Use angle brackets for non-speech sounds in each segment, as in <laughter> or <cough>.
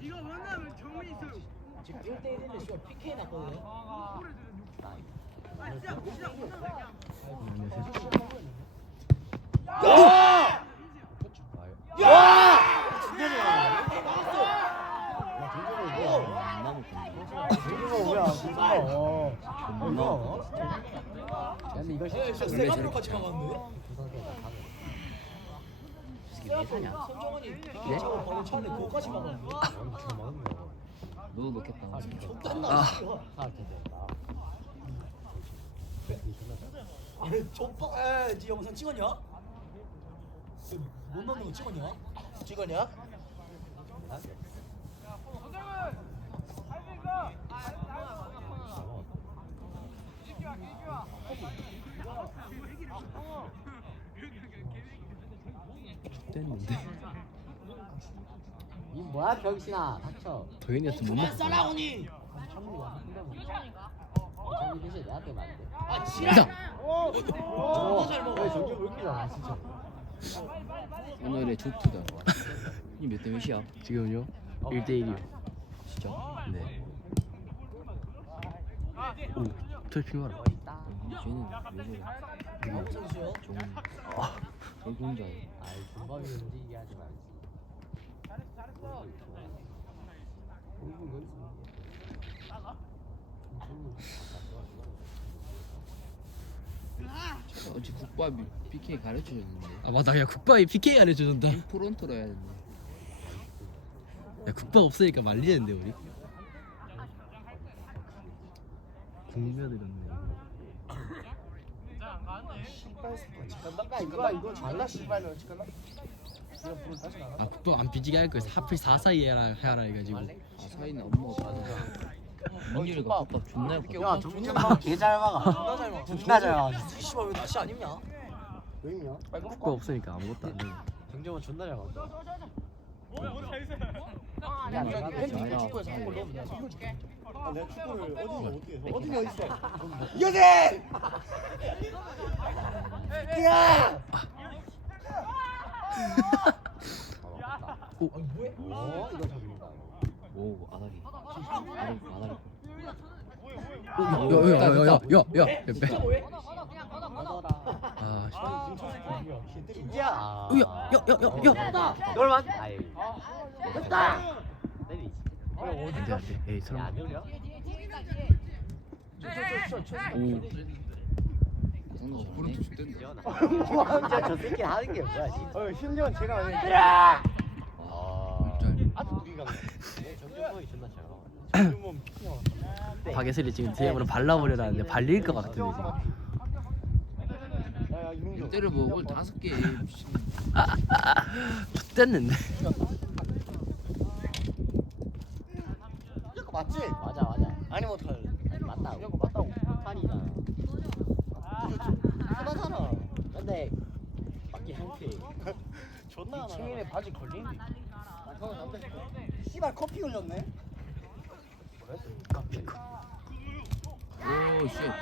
이거 만나면 있어요. 지금 1대1인데 씨발 PK 났거든. 아 시작 시작 못하면 근데 이거 진짜 세감으로 같이 막았는데? 예사냐? 손정은이 PK 차고 바로 차는데 그거까지 막았는데? 너도 넣겠다. 족단 나 아. 아니 저빠 에지 영상 찍었냐? 그못 넣는 거 찍었냐? 찍었냐? 됐는데 이 뭐야 병신아 닥쳐. 도현이한테 못 그만 먹. 싸라고 니! 창문이가 정리 대신 내한테 맞대. 아 지랄! 잘 먹어. 왜 정리 왜 이렇게 잘하 진짜. 오늘의 조투다. 이 몇 대 몇이야? 지금요 1대 1이요. 진짜? 네. 오, 트래핑 와라. 쟤는 왜 저래? 정훈. 아, 돌공자. 아이 중범이 움직이게 하지 말지. 어제 국밥이 PK 가르쳐줬는데. 아 맞다. 야 국밥이 PK 안 해줘준다. 프론트로 해야. 야 국밥 없으니까 말리는데 우리. 국면이었네. 잠깐만 이거 이거 잘나 씨발로 잠깐만. 아 국밥 안 삐지게 할 거였어. 하필 4 사이 해라 해라 해가지고. 아 사이는 엄마가 받아. 민율이가 국밥 존나 예뻐. 야 정준만 개잘 막아. 존나 잘 먹어. 존나 잘 막아. 씨발 왜 날씨 안 입냐? 왜 있냐? 국밥 없으니까 아무것도 안 돼. 정재원 존나 잘 막아. 야, 야, 내가 내가 팬티 팬티 축구에서 한골 넣으면 내가 선물 줄게. 아, 내가 축구를 어디서 어떻게 해서 어디 어디 있어? 여기! 야! 오, 어 이거 잡는다. 오 아다리. 아다리 아다리. 야 야 야 야 야 야 야. 빼. 받아라. 아, 씨. 진짜. 야, 야, 야, 야. 널만. 아이. 됐다. 때리지. 안 돼, 안 돼. 에이, 설마. 안. 진짜 저 새끼 하는 게 뭐야? 진짜. 어, 심지어 제가 아닌데. 아. 우리가 정준범이 존나 잘. 정준범 피키야. 박예슬이 지금 DM으로 발라버려라는데 발릴 것 같은데 지금. 이민규. 때려 뭐골 다섯 개. 됐는데. 이거 맞지? 맞아 맞아. 아니면 어떡할래? 맞다고. 이거 맞다고. 판이잖아. 편하잖아. 근데 맞기 형태. <laughs> 존나 하나. 체인에 바지 걸린데. 씨발 커피 흘렸네. 오 쉣.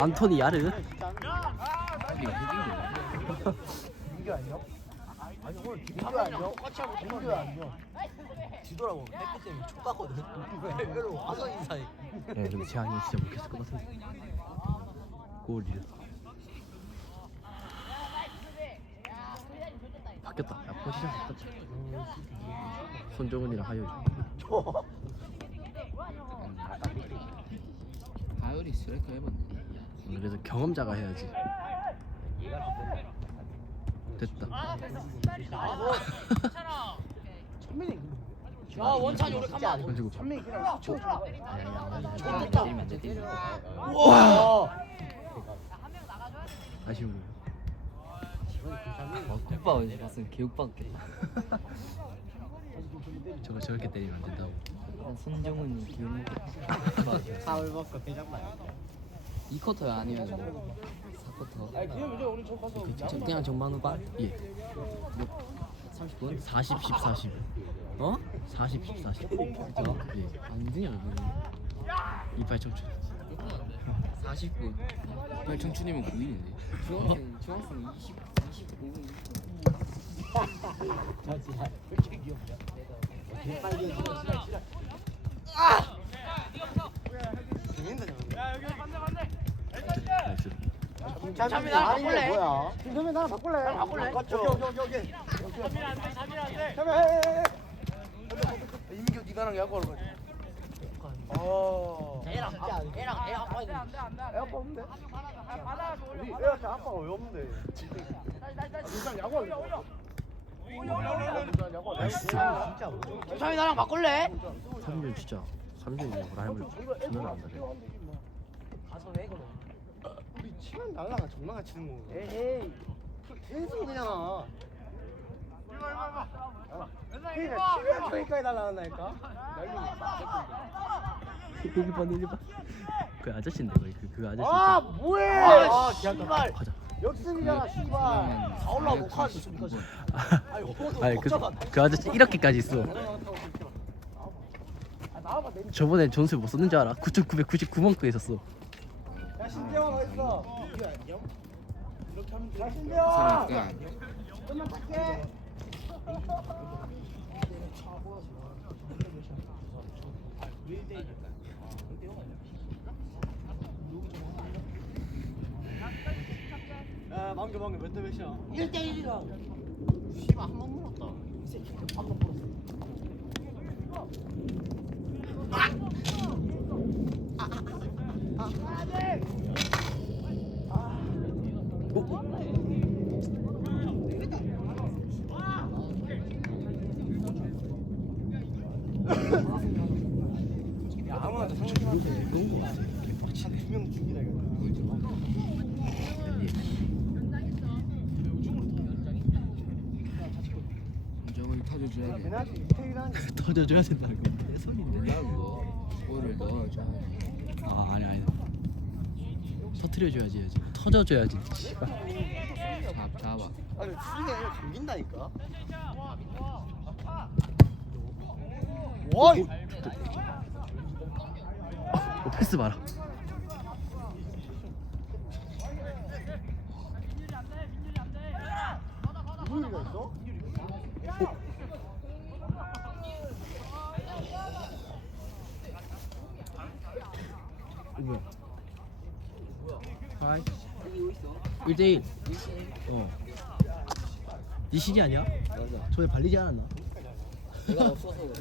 안토니 야르. 아니 오늘 민규 안녕? 똑같이 하고 민규 안녕? 뒤돌아보면 햇빛 때문에 촉각거든. 이걸로 와서 인사해. 예, 근데 재환이 진짜 못했을 것 같은데. 골이래. 바뀌었다. 야, 포지션 바뀌었다. 손정은이랑 하율 이. 가열이 스트라이커 해봤네. 그래서 경험자가 해야지. 됐다. 야 원찬이 오래 가면 안 돼. 가지고. 천명이 그냥 돼. 때리면 안 돼. 우와! 아쉬운 거. 아, 국밥 어디서 봤으면 개국밥겠다. 저거 저렇게 때리면 안 된다고. 손정은 기억 사울 먹고 대장만. 2쿼터야 아니면 4쿼터. 아니 그냥 이제 우리 저 가서 저 그냥 전반 후 반? 예. 30분? 40, 10, 40. 어? 40, 10, 40. 진짜? 예. 안 되냐 그러면 이빨 청춘. 40분 빨리 청춘이면 9일인데 중학생 중학생 20 25분 <laughs> 왜 이렇게 귀엽냐? 개빨개 지랄. 나이스 김찬민이 나랑 바꿀래? 뭐야? 김찬민 나랑 바꿀래? 나랑 바꿀래? 오케이 오케이 오케이 오케이. 이민규 니가랑 야구 하러 가자. 어. 애랑 애랑 애랑 아빠 있는. 애 아빠 없는데? 우리 애 아빠 아빠가 왜 없는데? 일단 야구하러 가자. 일단 야구하러 김찬민 나랑 바꿀래? 3준 진짜 3준 라임을 존나 나온다 가서 왜 그래? 우리 치면 날라가 존나가 치는 거. 에이. 계속 그냥. 그러니까 치면 저기까지 날라간다니까. 날리니까. 1번 1번 그 아저씨인데 거의 그, 그 아저씨 아 뭐해? 아, 아 씨발. 가자 역습이잖아 씨발. 다 올라와 못 하지 지금까지. 아니 호도 아니 그, 그 아저씨 이렇게까지 있어 저번에 전술 못 썼는 줄 알아? 9,999만큼 있었어 야 신재원 어디 있어? 야 신재원. 좀만 탈게. 야 망개 망개 몇대 몇이야? 1대1이라. 씨발 한번 물었다. 이 새끼 방금 물었어. 야 아무나 상대팀한테 좋은 거 같아. 한두명 죽이다 이거. 저걸 타줘줘야 돼. 페널티 이태이란 <laughs> 터져줘야 몰라고. 골을 넣어줘 아 아니 아니. 터트려줘야지 해야지. 터져줘야지 씨발. 잡 잡아. 아니 수비가 아니라 감긴다니까. 와, 이- 어, 패스 봐라 무슨 일이가 있어? 뭐야 하이 1대1 어 니신이 아니야? 맞아 저에 발리지 않았나? 내가 없어서 그래.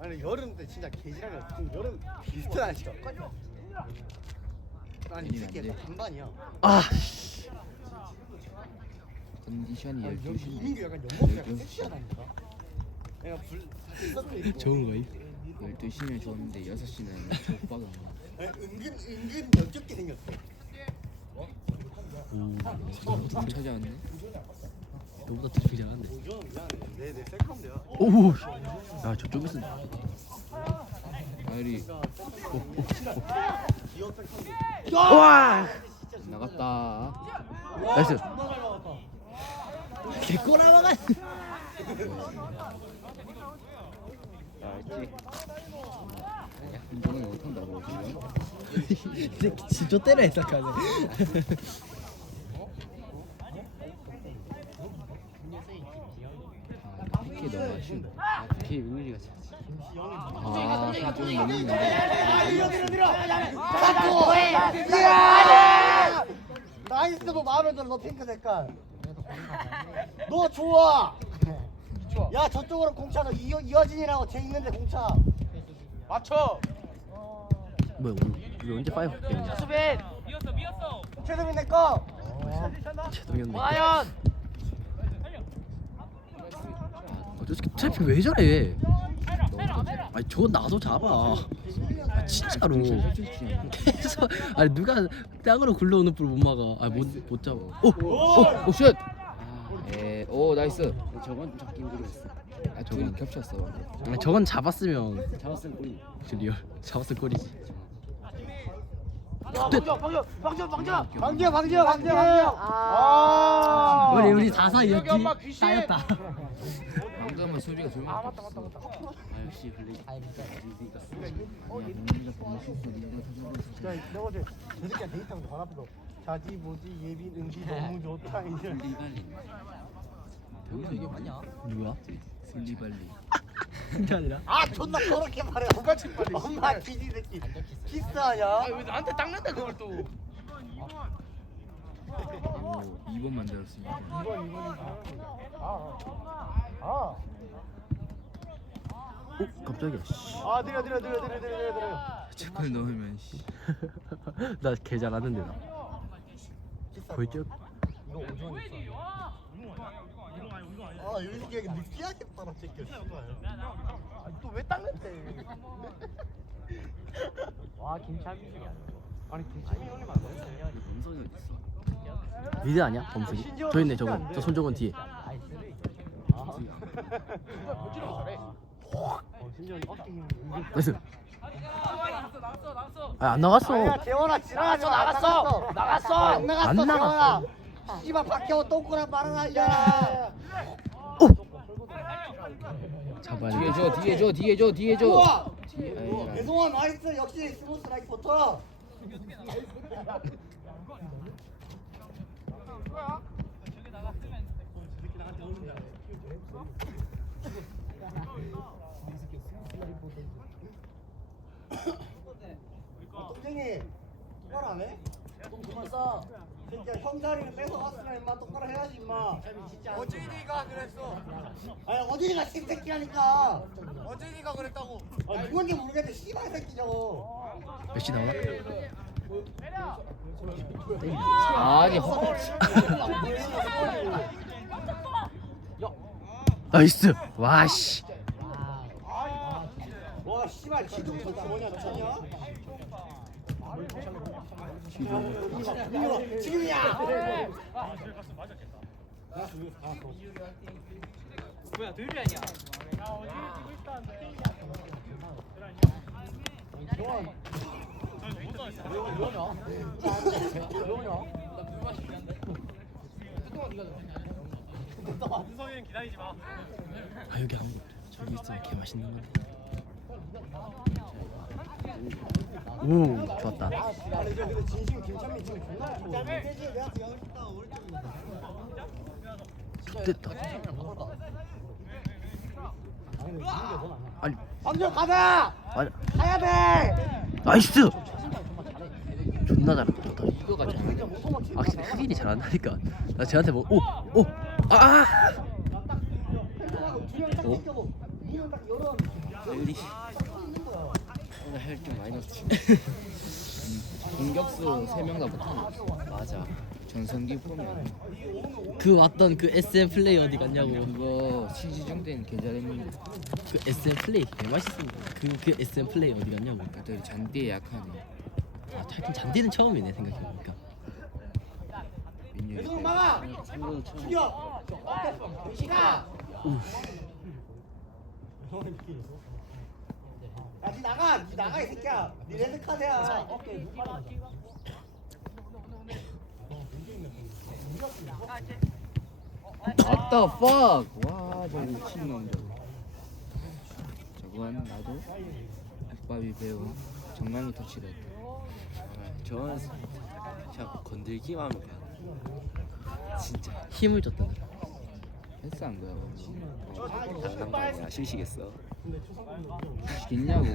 아니 여름 때 진짜 개지랄이야. 지금 여름 비슷한 시간. 아니 이 새끼 반반이야. 아 컨디션이 아니 여기 12시 이민규 약간 연못이 약간 섹시하다니까. 내가 불 있었는데 좋은 거임 12시면 좋은데 6시는 족박은 은근 은근 역겹게 생겼어. 오 못하지 않네? 너보다 드리블 잘하는데. 내내 셀카인데요. 오우 야 저쪽에서 아이리. 와 나갔다 나이스 나왔다. 개꼬라마가 알지? 운동을 못한다고 이 새끼 진짜 때려 아 PK 너무 아쉬운데 아 PK 은밀이가 찼지 아 좀 있는데 나이스 너 마음에 들어 너 핑크 색깔. 너 좋아. 야 저쪽으로 공차 너 이어, 이어진이라고 돼 있는데 공차. 맞춰. 뭐야 우리, 우리 언제 파이브 게임이야 수빈. 최수빈 내 거. 제동현 와연. 어저 새끼 트래핑 왜 저래? 아니 저건 나도 잡아. 아, 진짜로. 계속 아니 누가 땅으로 굴러오는 볼못 막아. 아못못 잡아. 오오오 오쉣. 아에오 나이스 저건 잡기 힘들었어 아 저건 겹쳤어 아니, 저건 잡았으면 잡았으면 골저 리얼 잡았을 꼴이지 방정 방정 방정 방정. 방지야 방지야 방지야 방지야. 아. 우리 우리 4사이였지 따였다 방금은 수비가 좋은 아 맞다 맞다 맞다 아 역시 블레이 아 쓰지 야너 어제 저 새끼야 데이트하고 바로 앞에서 자지 뭐지 예빈 은비 너무 좋다 이제 여기서 이게 맞냐? 누구야? 슬리발리. <laughs> 그게 아니라? 아 존나 더럽게 말해. 엄마 엄마 기지 새끼 키스하냐? 왜 나한테 닦는다 그걸 또. 오 2번 만들었습니다 2번 2번이지 아아. 어? 깜짝이야 씨. 아 느려 느려 느려 느려 느려 느려 느려. 제발 넣으면 씨. <laughs> 나개 잘하는데 나. 키스 거의 쭉 이거 오전 있어 아 여기 새끼 느끼하게 빨아채겨 또왜 닦는데? <laughs> 와 김찬민이야 아니 김찬민 형님 안 되냐 범석이 어디 있어? 미드 아니야? 범석이? 저 있네 저거. 저 손정은 뒤에. 나이스 아안 나갔어. 아야 재원아 지랄하지 마 나갔어. 나갔어. 안 나갔어. 안 나갔어. 재원아. 씨발 온 똥꼬랑 말아라 야 잡아야 뒤에 돼줘 뒤에 줘 뒤에 줘 뒤에 줘. 뒤에 아이, 배송원 나이스 역시 스무스 라이트 버터. 동생이 똑바로 안 해? 돈 그만 싸 진짜 형 자리는 뺏어갔으면 임마 똑바로 해야지 임마. 어진이가 그랬어. 아니 어디가 씹새끼라니까. 어진이가 그랬다고. 아 누군지 모르겠는데 씨발 새끼 저거 몇 시 나와? 아니. 허 나이스. 와씨. 와 씨발 기둥 저거 뭐냐 쳤냐? 지금 지금이야. 뭐야 들이 아니야 아 여기 아무도. 저기 있으면 개 맛있는 건데 나 좋아. 좋됐다. 아니. 함정 가자. 아니. 가야 돼. 나이스! 존나 잘한다 좀 확실히 흑인이 잘한다니까. 나 쟤한테 뭐오오아! 두 오늘 혈좀 많이 넣었지 공격수 3명 다 못하네. 맞아. 전성기 보면. 그 왔던 그 SM 플레이 어디 갔냐고. 그거 시지중 때는 개 잘했는데 그 SM 플레이 개 맛있습니다 그, 그 SM 플레이 어디 갔냐고. 다들 잔디에 약하네. 아 하여튼 잔디는 처음이네 생각해보니까. 민규 막아. 죽여. 시가. 나가, 니 나가 이 새끼야. 니 레드 카드야. 오케이. What the fuck 와 저 미친놈 저거 저건 나도 국밥이 배운 정강이 터치다 저는 그냥 건들기만 하면 그냥 진짜 힘을 줬다 패스한 거야 장난감이야 실시겠어 있냐고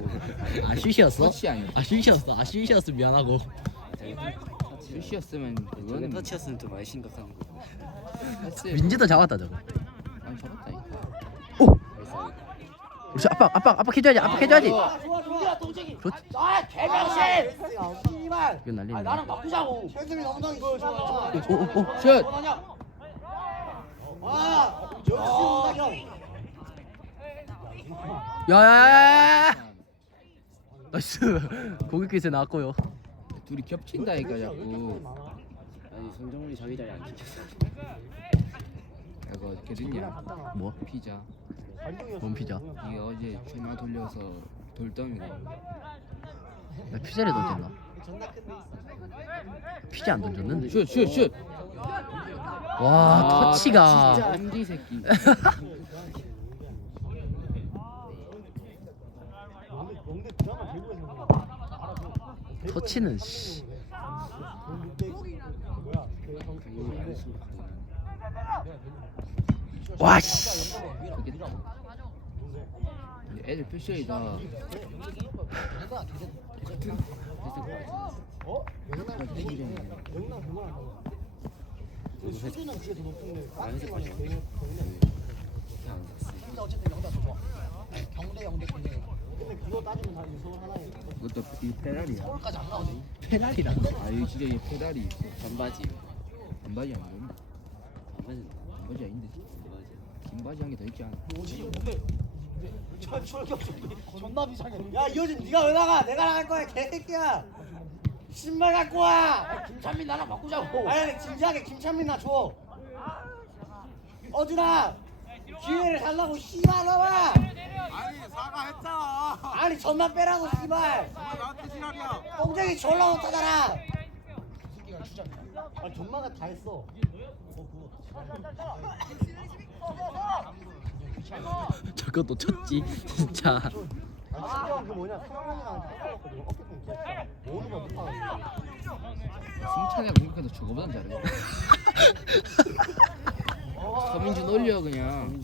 아 슛이었어? 터치 아니야 아 슛이었어 아 슛이었어 미안하고 슛이었으면 그거는 터치였으면 좀 많이 심각한 거 민지도 잡았다 저거 아니 잡았다니까 오! 우리 압박 압박 압박 해줘야지 압박 해줘야지 아, 좋아, 좋아. 동생이. 좋지 아. 씨발. 이건 난리네 나랑 바꾸자고. 최승민 엉덩이 좋아. 오오 오 슛 아, 역시 문다경. 야야야야야 나이스. <laughs> 고객 기세 나왔고요. 둘이 겹친다니까 자꾸. 아니 손정훈이 자기 자리 안 지켰어. 이거 걔들냐? 뭐? 피자. 뭔 피자? 이게 어제 전화 돌려서 돌덩이가 나 피자를 던졌나? 피자 안 던졌는데? 슛슛슛. 와 터치가. 아, 진짜 MD 새끼 <laughs> 영대 드라마 들고 있는 거. 터치는 씨돈 600. 이거 안 했으면 와 씨. 애들 패션이 다 같은 어? 수준은 그게 더 높은데. 근데 어쨌든 영남 더 좋아. 경대 영대 경대. 근데 그거 따지면 다 이제 서울 하나에. 그것도 이 페라리야 서울까지 안 가거든. 페널이라. 아 이거 진짜 이 페라리 있어 반바지 반바지 안 보인다 반바지 반바지 아닌데 긴 바지 한 개 더 있지 않아 뭐지? 근데 저 철격 존나 비상해. 야 이호진 네가 왜 나가? 내가 나갈 거야 개새끼야. 신발 갖고 와. 김찬민 나랑 바꾸자고. 아니 진지하게 김찬민 나 줘. 어준아 기회를 달라고 씨발 놈아. 아니 사과했잖아. 아니 전만 빼라고 씨발. 나한테 지랄이야. 꽁쟁이 졸라 못하잖아. 아 전마가 다 했어. 저거 놓쳤지 진짜. 아 그 뭐냐 수영이랑 상관없거든. 어깨 좀 기억해. 모르면 못하는 승찬이가 공격해도 저거보단 잘해 <laughs> 서민준 올려 그냥.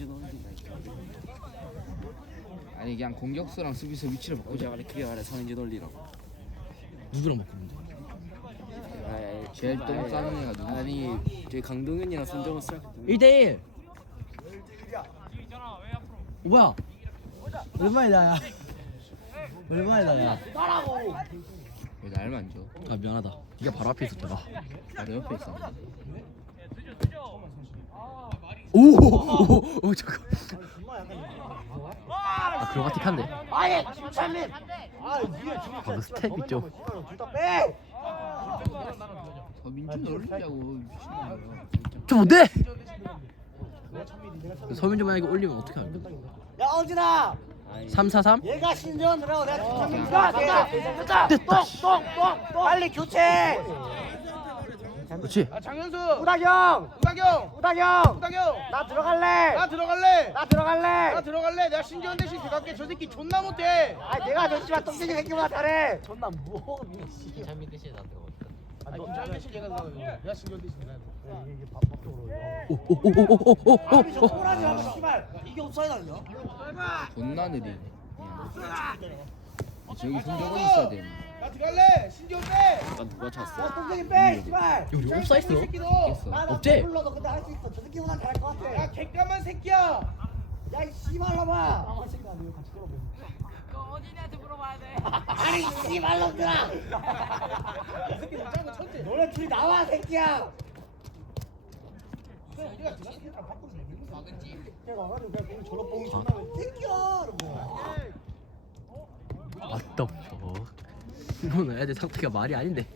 아니 그냥 공격수랑 수비수 위치를 바꾸자 그래 그래 그래 서민준 올리라고. 누구랑 바꾸는데? 제일 똥 싸는 애가 누구? 아니 저희 강동현이랑 손정은 시작. 1대1 뭐야 얼마이다 야 얼마이다 야아 왜날 만져? 미안하다 네가 바로 앞에 있었더라 바로 옆에 있어 오오오 잠깐 정말 약간 아 드라마틱한데 아예 김찬민. 아 방금 스텝 있죠? 둘다 빼. 서민준 올리자고 미친놈이야 저 뭔데? 서민준 만약에 올리면 어떻게 할까? 야 어진아. 343? 얘가 신전 들어가고 내가 김찬민 야, 들어갈게. 됐다, 됐다. 똥똥똥똥 빨리 교체. 그렇지 장현수 우다경. 우다경 우다경. 우다경 나 들어갈래. 나 들어갈래 나 들어갈래. 나 들어갈래 내가 신지원 대신 들어갈게 저 새끼 존나 못해 아 내가 저 씨발 똥쟁이 새끼보다 잘해. 존나 뭐 씨. 김찬민 대신에 나. 아니 김장 대신 얘가 들어가고 내가 신지원 대신 내가 이게. 오오오오오오오 아니 저 꼬라지 하면 씨발 이게 옵사이드 아니야? 존나 느리네 그냥. 저기 손정은 있어야 돼 나 들어갈래 신지원 빼 잠깐 누가 찼어? 야 똥쟁이 빼 씨발. 우리 옵사이드 있어 없지? 불러도 근데 할 수 있어. 저 새끼보다 잘할 것 같아. 야 개까만 새끼야 야이 씨발놈아. 아무 새끼 안 같이 걸어보. 어디한테 물어봐야 돼. 아니 씨발놈들아. 이 새끼 못 잡은 천재 너네 둘이 나와 새끼야. 우리가 들어갔으니까 바꾸면 되는 내가 와가지고 그냥 공이 저러 뽕이 존나면 새끼야 이러고. 맞다 이거는 애들 상태가 말이 아닌데